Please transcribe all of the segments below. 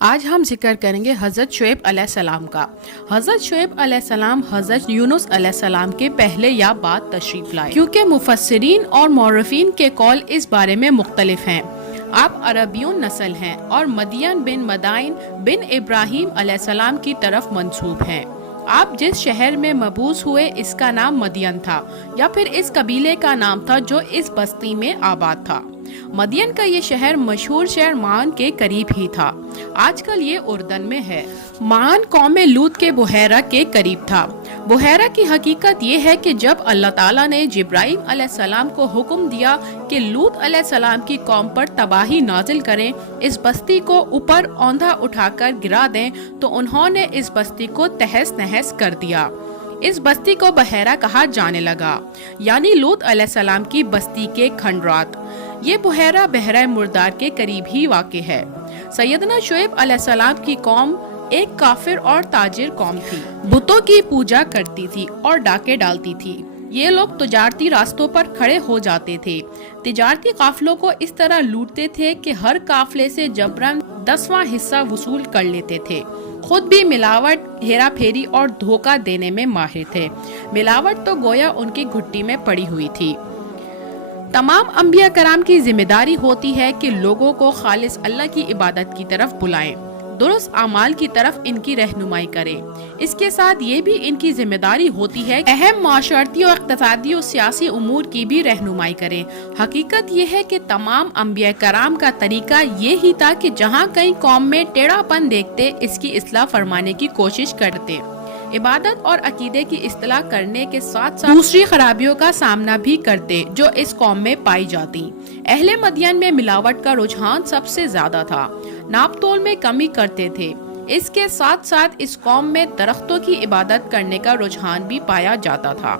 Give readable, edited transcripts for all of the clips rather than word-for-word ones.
آج ہم ذکر کریں گے حضرت شعیب علیہ السلام کا۔ حضرت شعیب علیہ السلام حضرت یونس علیہ السلام کے پہلے یا بعد تشریف لائے، کیونکہ مفسرین اور مورخین کے قول اس بارے میں مختلف ہیں۔ آپ عربیون نسل ہیں اور مدین بن مدائن بن ابراہیم علیہ السلام کی طرف منسوب ہیں۔ آپ جس شہر میں مبعوث ہوئے اس کا نام مدین تھا یا پھر اس قبیلے کا نام تھا جو اس بستی میں آباد تھا۔ مدین کا یہ شہر مشہور شہر معان کے قریب ہی تھا، آج کل یہ اردن میں ہے۔ معان قوم لوط کے بحیرہ کے قریب تھا۔ بحیرہ کی حقیقت یہ ہے کہ جب اللہ تعالیٰ نے جبرائیل علیہ السلام کو حکم دیا کہ لوط علیہ السلام کی قوم پر تباہی نازل کریں، اس بستی کو اوپر اوندھا اٹھا کر گرا دیں، تو انہوں نے اس بستی کو تہس نہس کر دیا۔ اس بستی کو بحیرہ کہا جانے لگا، یعنی لوط علیہ السلام کی بستی کے کھنڈرات۔ یہ بحیرہ بحیرہ مردار کے قریب ہی واقع ہے۔ سیدنا شعیب علیہ السلام کی قوم ایک کافر اور تاجر قوم تھی، بتوں کی پوجا کرتی تھی اور ڈاکے ڈالتی تھی۔ یہ لوگ تجارتی راستوں پر کھڑے ہو جاتے تھے، تجارتی قافلوں کو اس طرح لوٹتے تھے کہ ہر قافلے سے جبراً 10واں حصہ وصول کر لیتے تھے۔ خود بھی ملاوٹ، ہیرا پھیری اور دھوکہ دینے میں ماہر تھے۔ ملاوٹ تو گویا ان کی گھٹی میں پڑی ہوئی تھی۔ تمام انبیاء کرام کی ذمہ داری ہوتی ہے کہ لوگوں کو خالص اللہ کی عبادت کی طرف بلائیں، درست اعمال کی طرف ان کی رہنمائی کریں۔ اس کے ساتھ یہ بھی ان کی ذمہ داری ہوتی ہے کہ اہم معاشرتی اور اقتصادی اور سیاسی امور کی بھی رہنمائی کریں۔ حقیقت یہ ہے کہ تمام انبیاء کرام کا طریقہ یہ ہی تھا کہ جہاں کئی قوم میں ٹیڑھا پن دیکھتے، اس کی اصلاح فرمانے کی کوشش کرتے، عبادت اور عقیدے کی اصلاح کرنے کے ساتھ ساتھ دوسری خرابیوں کا سامنا بھی کرتے جو اس قوم میں پائی جاتی۔ اہل مدین میں ملاوٹ کا رجحان سب سے زیادہ تھا، ناپ تول میں کمی کرتے تھے۔ اس کے ساتھ ساتھ اس قوم میں درختوں کی عبادت کرنے کا رجحان بھی پایا جاتا تھا،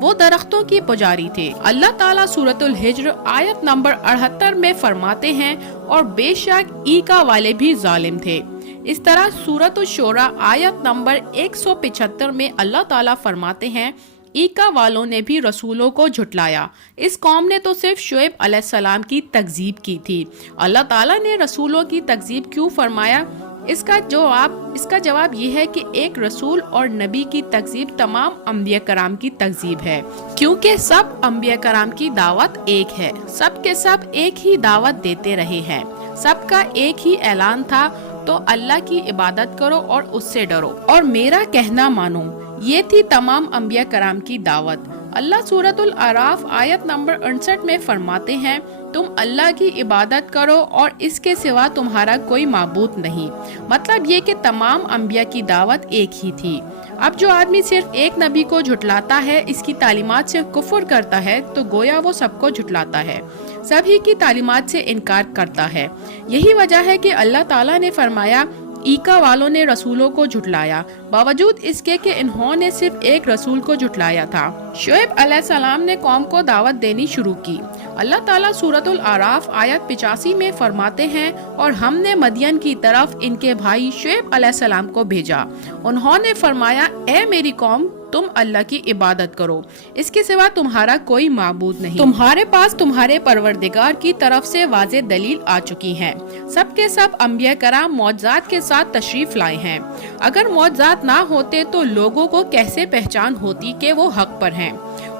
وہ درختوں کی پجاری تھے۔ اللہ تعالیٰ سورۃ الحجر آیت نمبر 78 میں فرماتے ہیں، اور بے شک ایکا والے بھی ظالم تھے۔ اس طرح سورۃ الشورى آیت نمبر 175 میں اللہ تعالیٰ فرماتے ہیں، ایکا والوں نے بھی رسولوں کو جھٹلایا۔ اس قوم نے تو صرف شعیب علیہ السلام کی تکذیب کی تھی۔ اللہ تعالیٰ نے رسولوں کی تکذیب کیوں فرمایا؟ اس کا جواب یہ ہے کہ ایک رسول اور نبی کی تکذیب تمام انبیاء کرام کی تکذیب ہے، کیونکہ سب انبیاء کرام کی دعوت ایک ہے، سب کے سب ایک ہی دعوت دیتے رہے ہیں، سب کا ایک ہی اعلان تھا، تو اللہ کی عبادت کرو اور اس سے ڈرو اور میرا کہنا مانو۔ یہ تھی تمام انبیاء کرام کی دعوت۔ اللہ سورۃ الاعراف آیت نمبر 68 میں فرماتے ہیں، تم اللہ کی عبادت کرو اور اس کے سوا تمہارا کوئی معبود نہیں۔ مطلب یہ کہ تمام انبیاء کی دعوت ایک ہی تھی۔ اب جو آدمی صرف ایک نبی کو جھٹلاتا ہے، اس کی تعلیمات سے کفر کرتا ہے، تو گویا وہ سب کو جھٹلاتا ہے، سبھی کی تعلیمات سے انکار کرتا ہے۔ یہی وجہ ہے کہ اللہ تعالیٰ نے فرمایا، ایکا والوں نے رسولوں کو جھٹلایا، باوجود اس کے کہ انہوں نے صرف ایک رسول کو جھٹلایا تھا۔ شعیب علیہ السلام نے قوم کو دعوت دینی شروع کی۔ اللہ تعالیٰ سورۃ الاعراف آیت 85 میں فرماتے ہیں، اور ہم نے مدین کی طرف ان کے بھائی شعیب علیہ السلام کو بھیجا۔ انہوں نے فرمایا، اے میری قوم، تم اللہ کی عبادت کرو، اس کے سوا تمہارا کوئی معبود نہیں۔ تمہارے پاس تمہارے پروردگار کی طرف سے واضح دلیل آ چکی ہیں۔ سب کے سب انبیاء کرام معجزات کے ساتھ تشریف لائے ہیں۔ اگر معجزات نہ ہوتے تو لوگوں کو کیسے پہچان ہوتی کہ وہ حق پر ہیں؟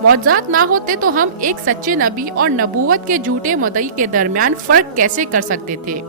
معجزات نہ ہوتے تو ہم ایک سچے نبی اور نبوت کے جھوٹے مدعی کے درمیان فرق کیسے کر سکتے تھے؟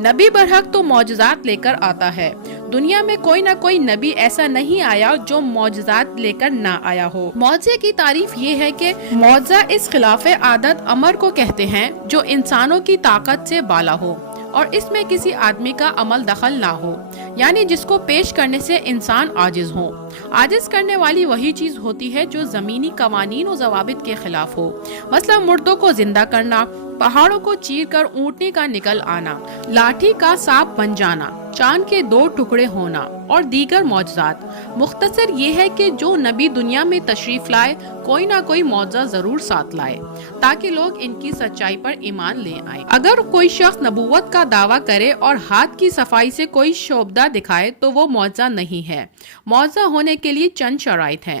نبی برحق تو معجزات لے کر آتا ہے۔ دنیا میں کوئی نہ کوئی نبی ایسا نہیں آیا جو معجزات لے کر نہ آیا ہو۔ معجزے کی تعریف یہ ہے کہ معجزہ اس خلاف عادت امر کو کہتے ہیں جو انسانوں کی طاقت سے بالا ہو اور اس میں کسی آدمی کا عمل دخل نہ ہو، یعنی جس کو پیش کرنے سے انسان عاجز ہو۔ عاجز کرنے والی وہی چیز ہوتی ہے جو زمینی قوانین و ضوابط کے خلاف ہو، مثلا مردوں کو زندہ کرنا، پہاڑوں کو چیر کر اونٹنے کا نکل آنا، لاٹھی کا سانپ بن جانا، چاند کے 2 ٹکڑے ہونا اور دیگر معجزات۔ مختصر یہ ہے کہ جو نبی دنیا میں تشریف لائے، کوئی نہ کوئی معجزہ ضرور ساتھ لائے تاکہ لوگ ان کی سچائی پر ایمان لے آئیں۔ اگر کوئی شخص نبوت کا دعویٰ کرے اور ہاتھ کی صفائی سے کوئی شعبدہ دکھائے تو وہ معجزہ نہیں ہے۔ معجزہ ہونے کے لیے چند شرائط ہیں۔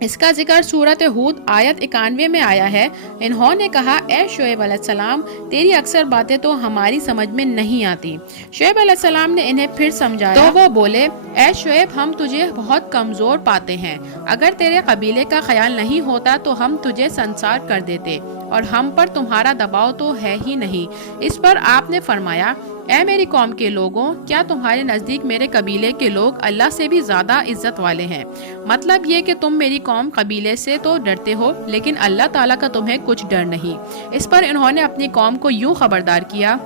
اس کا ذکر سورت ہود آیت 91 میں آیا ہے۔ انہوں نے کہا اے شعیب علیہ السلام تیری اکثر باتیں تو ہماری سمجھ میں نہیں آتی۔ شعیب علیہ السلام نے انہیں پھر سمجھایا تو وہ بولے اے شعیب ہم تجھے بہت کمزور پاتے ہیں، اگر تیرے قبیلے کا خیال نہیں ہوتا تو ہم تجھے سنسار کر دیتے اور ہم پر تمہارا دباؤ تو ہے ہی نہیں۔ اس پر آپ نے فرمایا اے میری قوم کے لوگوں، کیا تمہارے نزدیک میرے قبیلے کے لوگ اللہ سے بھی زیادہ عزت والے ہیں؟ مطلب یہ کہ تم میری قوم قبیلے سے تو ڈرتے ہو لیکن اللہ تعالیٰ کا تمہیں کچھ ڈر نہیں۔ اس پر انہوں نے اپنی قوم کو یوں خبردار کیا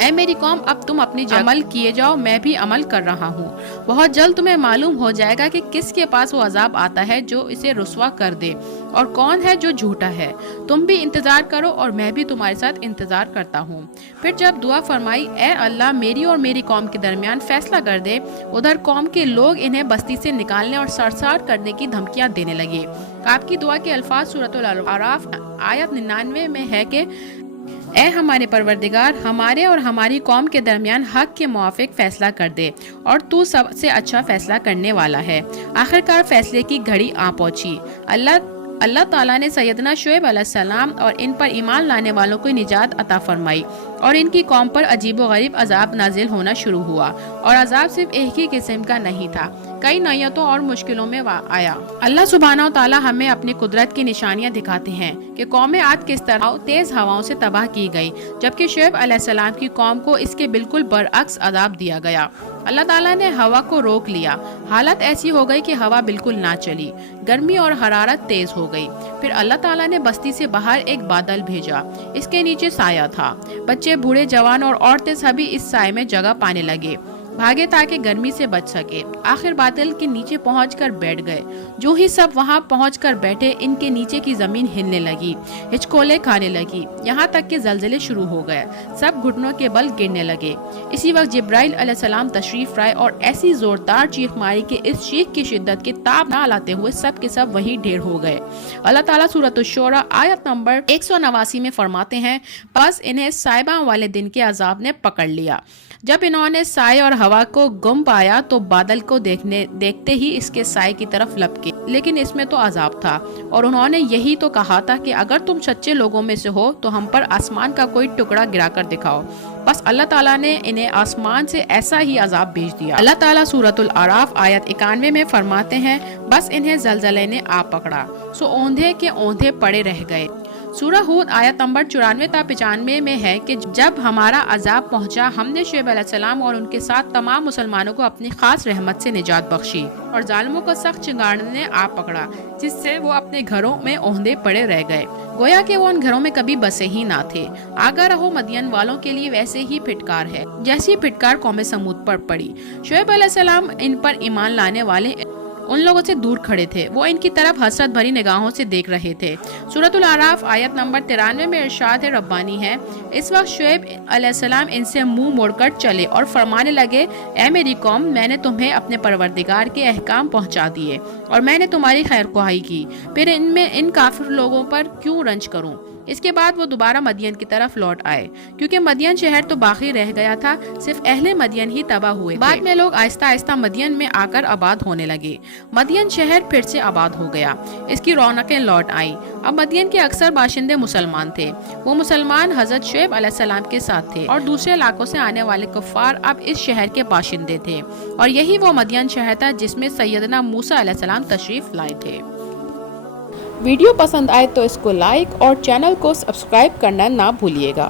اے میری قوم اب تم اپنی عمل کیے جاؤ، میں بھی عمل کر رہا ہوں۔ بہت جلد تمہیں معلوم ہو جائے گا کہ کس کے پاس وہ عذاب آتا ہے جو اسے رسوا کر دے اور کون ہے جو جھوٹا ہے۔ تم بھی انتظار کرو اور میں بھی تمہارے ساتھ انتظار کرتا ہوں۔ پھر جب دعا فرمائی اے اللہ میری اور میری قوم کے درمیان فیصلہ کر دے، ادھر قوم کے لوگ انہیں بستی سے نکالنے اور سرسار کرنے کی دھمکیاں دینے لگے۔ آپ کی دعا کے الفاظ سورۃ الاعراف آیت 99 میں ہے کہ اے ہمارے پروردگار ہمارے اور ہماری قوم کے درمیان حق کے موافق فیصلہ کر دے اور تو سب سے اچھا فیصلہ کرنے والا ہے۔ آخرکار فیصلے کی گھڑی آ پہنچی۔ اللہ تعالیٰ نے سیدنا شعیب علیہ السلام اور ان پر ایمان لانے والوں کو نجات عطا فرمائی اور ان کی قوم پر عجیب و غریب عذاب نازل ہونا شروع ہوا، اور عذاب صرف ایک ہی قسم کا نہیں تھا، کئی نوعیتوں اور مشکلوں میں آیا۔ اللہ سبحانہ و تعالیٰ ہمیں اپنی قدرت کی نشانیاں دکھاتے ہیں کہ قوم عاد کس طرح تیز ہواؤں سے تباہ کی گئی، جبکہ شعیب علیہ السلام کی قوم کو اس کے بالکل برعکس عذاب دیا گیا۔ اللہ تعالیٰ نے ہوا کو روک لیا، حالت ایسی ہو گئی کہ ہوا بالکل نہ چلی، گرمی اور حرارت تیز ہو گئی۔ پھر اللہ تعالیٰ نے بستی سے باہر ایک بادل بھیجا، اس کے نیچے سایہ تھا، بچے بوڑھے جوان اور عورتیں سبھی اس سائے میں جگہ پانے لگے، بھاگے تاکہ گرمی سے بچ سکے۔ آخر بادل کے نیچے پہنچ کر بیٹھ گئے۔ جو ہی سب وہاں پہنچ کر بیٹھے ان کے نیچے کی زمین ہلنے لگی، ہچکولے کھانے لگی، یہاں تک کہ زلزلے شروع ہو گئے، سب گھٹنوں کے بل گرنے لگے۔ اسی وقت جبرائیل علیہ السلام تشریف لائے اور ایسی زوردار چیخ ماری کہ اس چیخ کی شدت کے تاب نہ لاتے ہوئے سب کے سب وہیں ڈھیر ہو گئے۔ اللہ تعالیٰ سورۃ الشورى آیت نمبر 189 میں فرماتے ہیں بس انہیں سائبہ والے دن کے عذاب نے پکڑ لیا۔ جب انہوں نے سائے اور ہوا کو گم پایا تو بادل کو دیکھتے ہی اس کے سائے کی طرف لپکے، لیکن اس میں تو عذاب تھا، اور انہوں نے یہی تو کہا تھا کہ اگر تم سچے لوگوں میں سے ہو تو ہم پر آسمان کا کوئی ٹکڑا گرا کر دکھاؤ۔ بس اللہ تعالیٰ نے انہیں آسمان سے ایسا ہی عذاب بھیج دیا۔ اللہ تعالیٰ سورۃ الاعراف آیت 91 میں فرماتے ہیں بس انہیں زلزلے نے آ پکڑا، سو اوندھے کے اوندھے پڑے رہ گئے۔ سورہ ہود آیت نمبر 94 تا 95 میں ہے کہ جب ہمارا عذاب پہنچا ہم نے شعیب علیہ السلام اور ان کے ساتھ تمام مسلمانوں کو اپنی خاص رحمت سے نجات بخشی، اور ظالموں کو سخت چنگاڑنے نے آ پکڑا جس سے وہ اپنے گھروں میں اوندھے پڑے رہ گئے، گویا کہ وہ ان گھروں میں کبھی بسے ہی نہ تھے۔ آگاہ رہو مدین والوں کے لیے ویسے ہی پھٹکار ہے جیسی پھٹکار قوم سمود پر پڑی۔ شعیب علیہ السلام ان پر ایمان لانے والے ان لوگوں سے دور کھڑے تھے، وہ ان کی طرف حسرت بھری نگاہوں سے دیکھ رہے تھے۔ سورۃ الاعراف آیت نمبر 93 میں ارشاد ربانی ہے اس وقت شعیب علیہ السلام ان سے منہ موڑ کر چلے اور فرمانے لگے اے میری قوم میں نے تمہیں اپنے پروردگار کے احکام پہنچا دیے اور میں نے تمہاری خیر خواہی کی، پھر ان کافر لوگوں پر کیوں رنج کروں۔ اس کے بعد وہ دوبارہ مدین کی طرف لوٹ آئے، کیونکہ مدین شہر تو باقی رہ گیا تھا، صرف اہل مدین ہی تباہ ہوئے تھے۔ بعد میں لوگ آہستہ آہستہ مدین میں آ کر آباد ہونے لگے۔ مدین شہر پھر سے آباد ہو گیا، اس کی رونقیں لوٹ آئیں۔ اب مدین کے اکثر باشندے مسلمان تھے، وہ مسلمان حضرت شعیب علیہ السلام کے ساتھ تھے، اور دوسرے علاقوں سے آنے والے کفار اب اس شہر کے باشندے تھے، اور یہی وہ مدین شہر تھا جس میں سیدنا موسیٰ علیہ السلام تشریف لائے تھے۔ ویڈیو پسند آئے تو اس کو لائک اور چینل کو سبسکرائب کرنا نہ بھولیے گا۔